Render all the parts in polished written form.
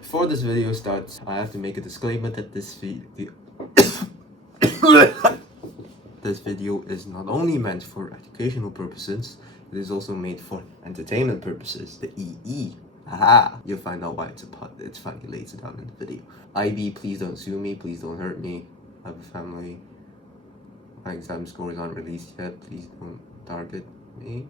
Before this video starts, I have to make a disclaimer that this video is not only meant for educational purposes, it is also made for entertainment purposes. The EE. Haha! You'll find out why it's funny later down in the video. IB, please don't sue me, please don't hurt me. I have a family. My exam scores aren't released yet, please don't target me.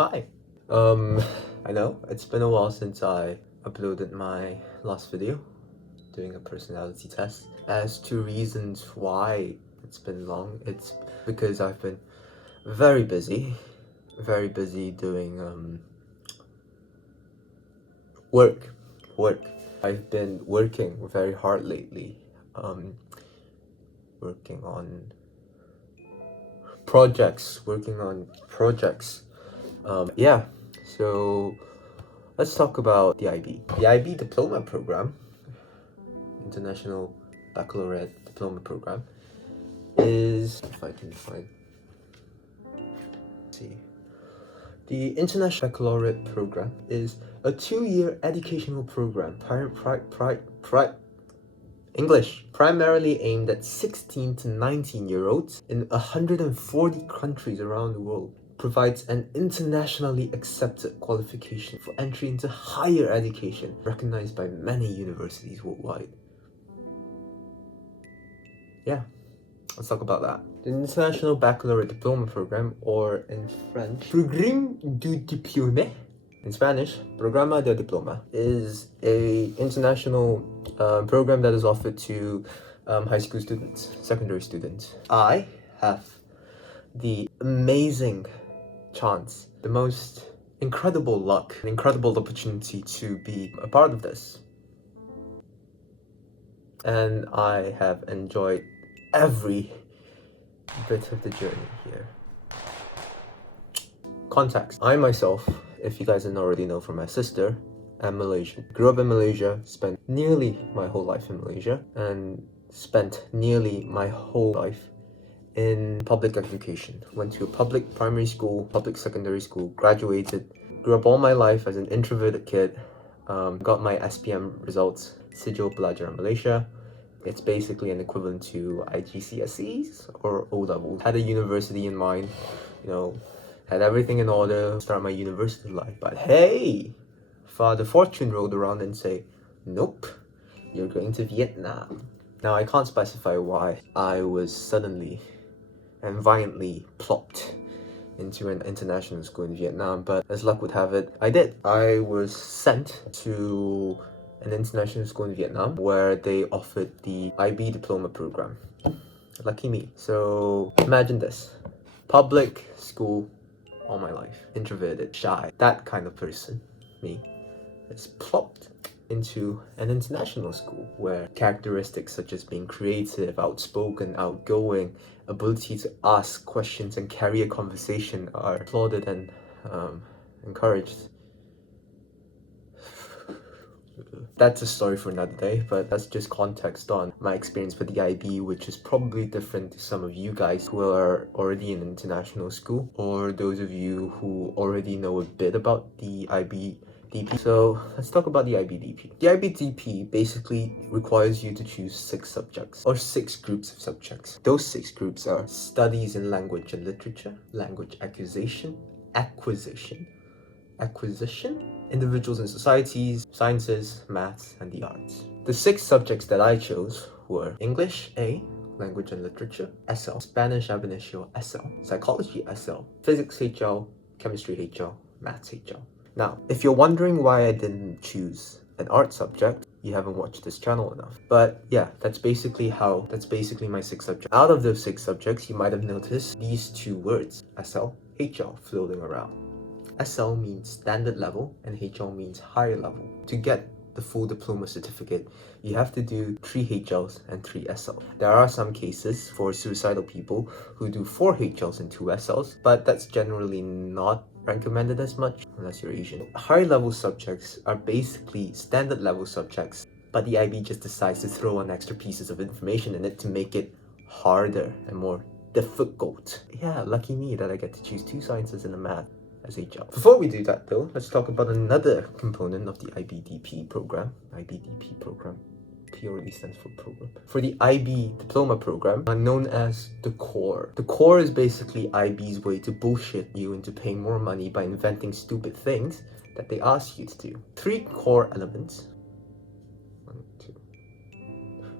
Hi. I know it's been a while since I uploaded my last video doing a personality test. As to reasons why it's been long, it's because I've been very busy doing work. I've been working very hard lately, working on projects. Yeah, so let's talk about the IB. The IB diploma program, International Baccalaureate Diploma Program, is, if I can find, see. The International Baccalaureate Program is a 2-year educational program, primarily aimed at 16 to 19-year-olds in 140 countries around the world. Provides an internationally accepted qualification for entry into higher education, recognized by many universities worldwide. Yeah, let's talk about that. The International Baccalaureate Diploma Program, or in French, Programme du Diplôme, in Spanish, Programa de Diploma, is a international program that is offered to high school students, secondary students. I have the amazing chance, the most incredible luck, an incredible opportunity to be a part of this. And I have enjoyed every bit of the journey here. Context. I myself, if you guys didn't already know from my sister, am Malaysian. Grew up in Malaysia, spent nearly my whole life in Malaysia, and spent nearly my whole life in public education. Went to a public primary school, public secondary school, graduated, grew up all my life as an introverted kid, got my SPM results, Sijil Pelajar Malaysia. It's basically an equivalent to IGCSEs or O-levels. Had a university in mind, you know, had everything in order to start my university life. But hey, Father Fortune rolled around and say, nope, you're going to Vietnam. Now, I can't specify why I was suddenly and violently plopped into an international school in Vietnam, but as luck would have it, I did. I was sent to an international school in Vietnam where they offered the IB diploma program. Lucky me. So imagine this. Public school all my life. Introverted, shy, that kind of person, me, is plopped into an international school where characteristics such as being creative, outspoken, outgoing, ability to ask questions and carry a conversation are applauded and encouraged. That's a story for another day, but that's just context on my experience with the IB, which is probably different to some of you guys who are already in international school, or those of you who already know a bit about the IBDP. So let's talk about the IBDP. The IBDP basically requires you to choose 6 subjects, or 6 groups of subjects. Those 6 groups are studies in language and literature, language acquisition, individuals and societies, sciences, maths, and the arts. The 6 subjects that I chose were English A, Language and Literature SL, Spanish Ab Initio SL, Psychology SL, Physics HL, Chemistry HL, Maths HL. Now, if you're wondering why I didn't choose an art subject, you haven't watched this channel enough. But yeah, that's basically my 6 subjects. Out of those 6 subjects, you might have noticed these 2 words, SL, HL, floating around. SL means standard level and HL means higher level. To get the full diploma certificate, you have to do 3 HLs and 3 SLs. There are some cases for suicidal people who do 4 HLs and 2 SLs, but that's generally not recommended as much unless you're Asian. Higher level subjects are basically standard level subjects, but the IB just decides to throw on extra pieces of information in it to make it harder and more difficult. Yeah, lucky me that I get to choose 2 sciences and a math as HL. Before we do that though, let's talk about another component of the IBDP program. IBDP program. P already stands for program. For the IB diploma program, known as the core. The core is basically IB's way to bullshit you into paying more money by inventing stupid things that they ask you to do. 3 core elements. 1, 2.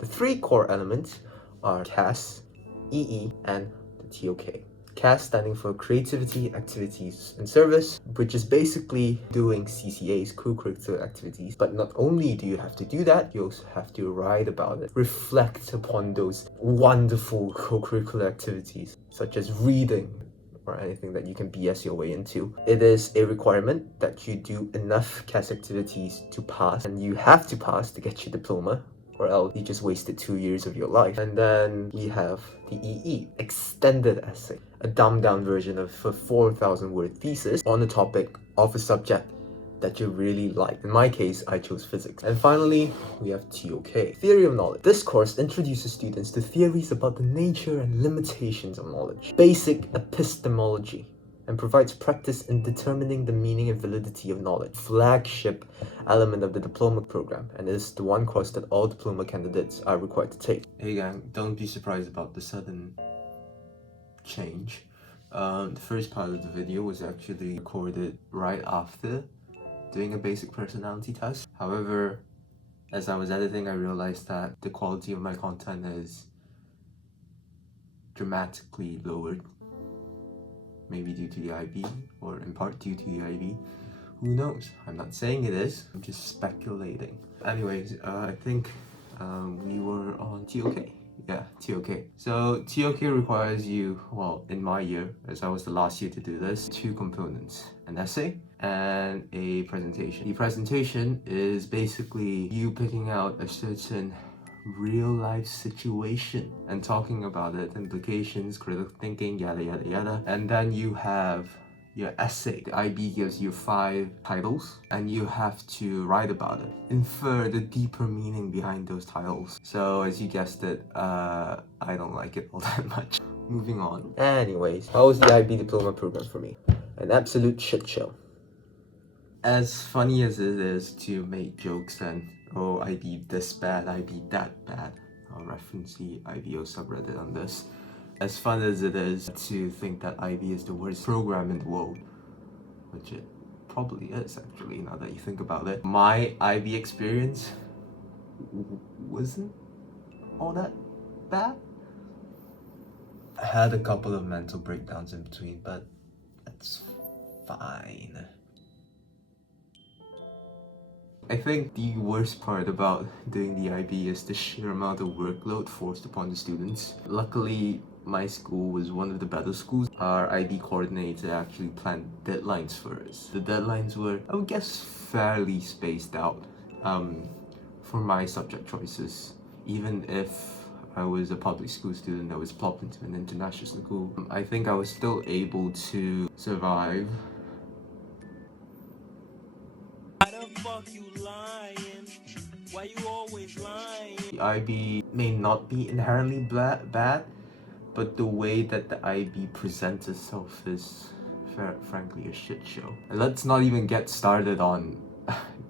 The 3 core elements are CAS, EE, and the TOK. CAS standing for Creativity, Activities, and Service, which is basically doing CCA's, co-curricular activities. But not only do you have to do that, you also have to write about it. Reflect upon those wonderful co-curricular activities, such as reading, or anything that you can BS your way into. It is a requirement that you do enough CAS activities to pass, and you have to pass to get your diploma, or else you just wasted 2 years of your life. And then we have the EE, extended essay, a dumbed down version of a 4,000 word thesis on a topic of a subject that you really like. In my case, I chose physics. And finally, we have TOK, Theory of Knowledge. This course introduces students to theories about the nature and limitations of knowledge, basic epistemology, and provides practice in determining the meaning and validity of knowledge. Flagship element of the diploma program, and is the one course that all diploma candidates are required to take. Hey gang, don't be surprised about the sudden change. The first part of the video was actually recorded right after doing a basic personality test. However, as I was editing, I realized that the quality of my content is dramatically lowered. Maybe due to the IB, or in part due to the IB. Who knows? I'm not saying it is, I'm just speculating. Anyways, I think we were on TOK. Yeah, TOK. So TOK requires you, well, in my year, as I was the last year to do this, 2 components: an essay and a presentation. The presentation is basically you picking out a certain real life situation and talking about it, implications, critical thinking, yada yada yada. And then you have your essay. The IB gives you 5 titles and you have to write about it. Infer the deeper meaning behind those titles. So as you guessed it, I don't like it all that much. Moving on. Anyways, how was the IB diploma program for me? An absolute shit show. As funny as it is to make jokes and, oh, IB this bad, IB that bad, I'll reference the IBO subreddit on this. As fun as it is to think that IB is the worst program in the world, which it probably is actually, now that you think about it. My IB experience wasn't all that bad. I had a couple of mental breakdowns in between, but that's fine. I think the worst part about doing the IB is the sheer amount of workload forced upon the students. Luckily, my school was one of the better schools. Our IB coordinator actually planned deadlines for us. The deadlines were, I would guess, fairly spaced out for my subject choices. Even if I was a public school student that was plopped into an international school, I think I was still able to survive. Why the fuck you lying? Why you always lying? The IB may not be inherently bad, but the way that the IB presents itself is frankly a shit show. And let's not even get started on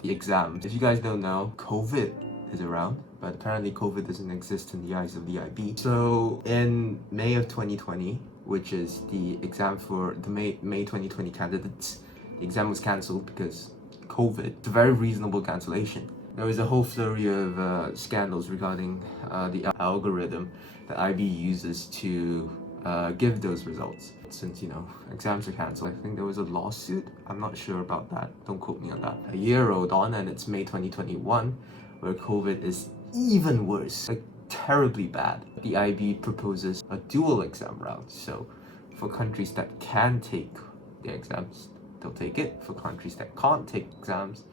the exams. If you guys don't know, COVID is around, but apparently COVID doesn't exist in the eyes of the IB. So in May of 2020, which is the exam for the May 2020 candidates, the exam was cancelled because COVID. It's a very reasonable cancellation. There was a whole flurry of scandals regarding the algorithm that IB uses to give those results. Since, exams are cancelled, I think there was a lawsuit. I'm not sure about that. Don't quote me on that. A year rolled on and it's May 2021, where COVID is even worse, like terribly bad. The IB proposes a dual exam route. So for countries that can take the exams, they'll take it. For countries that can't take exams,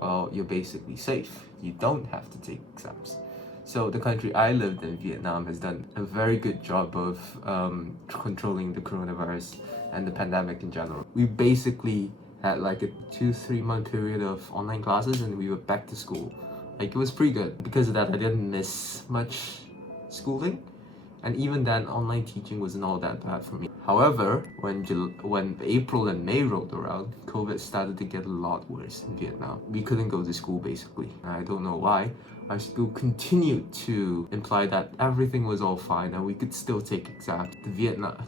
well, you're basically safe. You don't have to take exams. So the country I lived in, Vietnam, has done a very good job of controlling the coronavirus and the pandemic in general. We basically had like a 2-3 month period of online classes and we were back to school. Like, it was pretty good. Because of that, I didn't miss much schooling. And even then, online teaching wasn't all that bad for me. However, when April and May rolled around, COVID started to get a lot worse in Vietnam. We couldn't go to school, basically. I don't know why. Our school continued to imply that everything was all fine and we could still take exams. The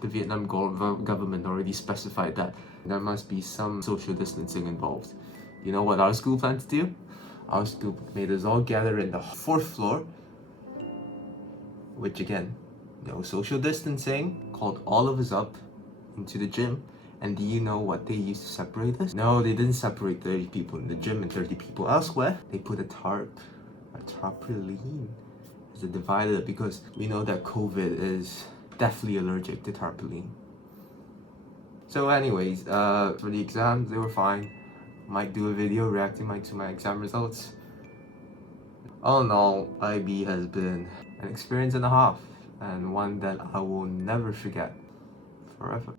Vietnam government already specified that there must be some social distancing involved. You know what our school planned to do? Our school made us all gather in the 4th floor, which again, no social distancing, called all of us up into the gym. And do you know what they used to separate us? No, they didn't separate 30 people in the gym and 30 people elsewhere. They put a tarpaulin as a divider, because we know that COVID is definitely allergic to tarpaulin. So anyways, for the exams, they were fine. Might do a video reacting to my exam results. All in all, IB has been an experience and a half, and one that I will never forget forever.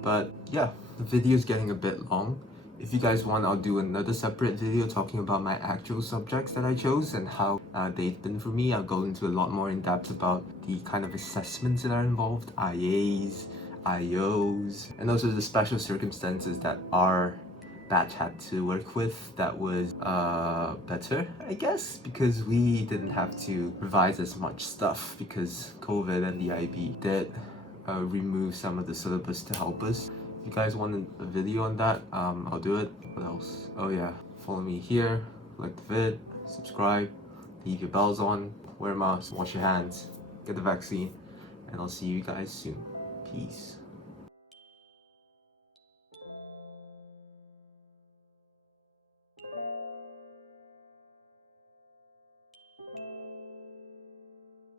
But yeah, the video is getting a bit long. If you guys want, I'll do another separate video talking about my actual subjects that I chose and how they've been for me. I'll go into a lot more in depth about the kind of assessments that are involved, IAs, IOs, and also the special circumstances that our batch had to work with that was better, I guess, because we didn't have to revise as much stuff because COVID and the IB did remove some of the syllabus to help us. If you guys want a video on that, I'll do it. What else? Oh yeah, follow me here, like the vid, subscribe, leave your bells on, wear a mask, wash your hands, get the vaccine, and I'll see you guys soon. Peace.